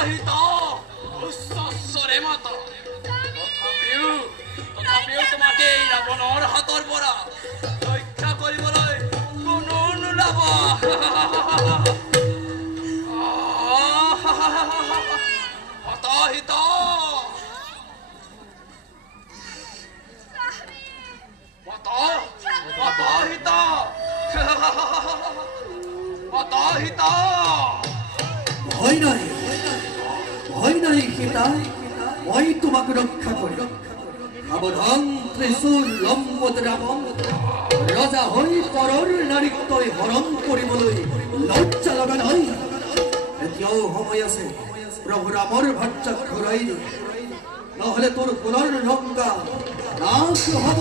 হতাহিত উচ্চস্বরে মাতা তথাপিও তোমাকে এই ৰাৱণৰ হাতৰ পৰা ৰক্ষা কৰিবলৈ কোনো নোলাব হতাহিত ভয় নাই সীতা মই তোমাক রক্ষা করি সাবধান ত্রিশূল লম্বত রাবণ রজা হই পরর নারীক তই হরণ কৰিবলৈ লজ্জা লগা নাই এতিয়াও সময় আছে প্ৰভু ৰামৰ ভাৰ্যাক ঘূৰাই দি নহলে তোৰ পুনৰ লংকা নাশ হব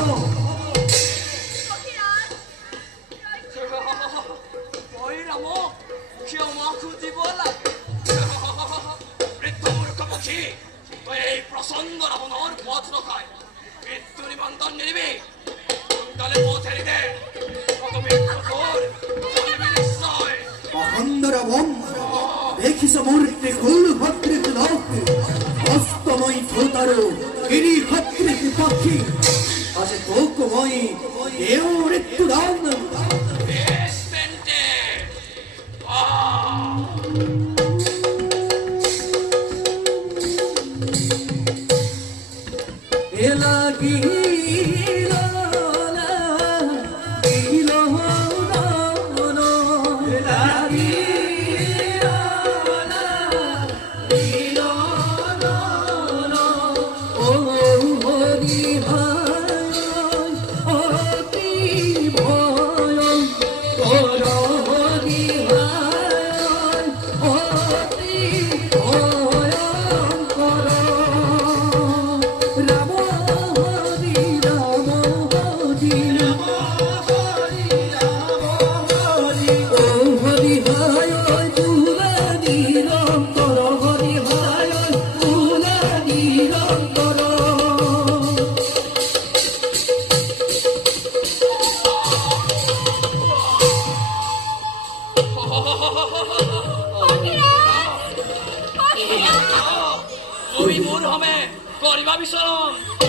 প্রচন্ড রাবণর পথ রখায় মৃত্যু নিমন্ত্রণ নিবি সোনকালে পথ এৰি দে অখণ্ড ৰাৱণ দেখিছ মোৰ ত্ৰিশূল ভদ্ৰিক লোক হস্তময় ঠোঁটাৰো গিৰি ভদ্ৰিক পাখি আজি তোক মই দেও মৃত্যুদান তুমি মোৰ হমে কৰিবা বিচৰণ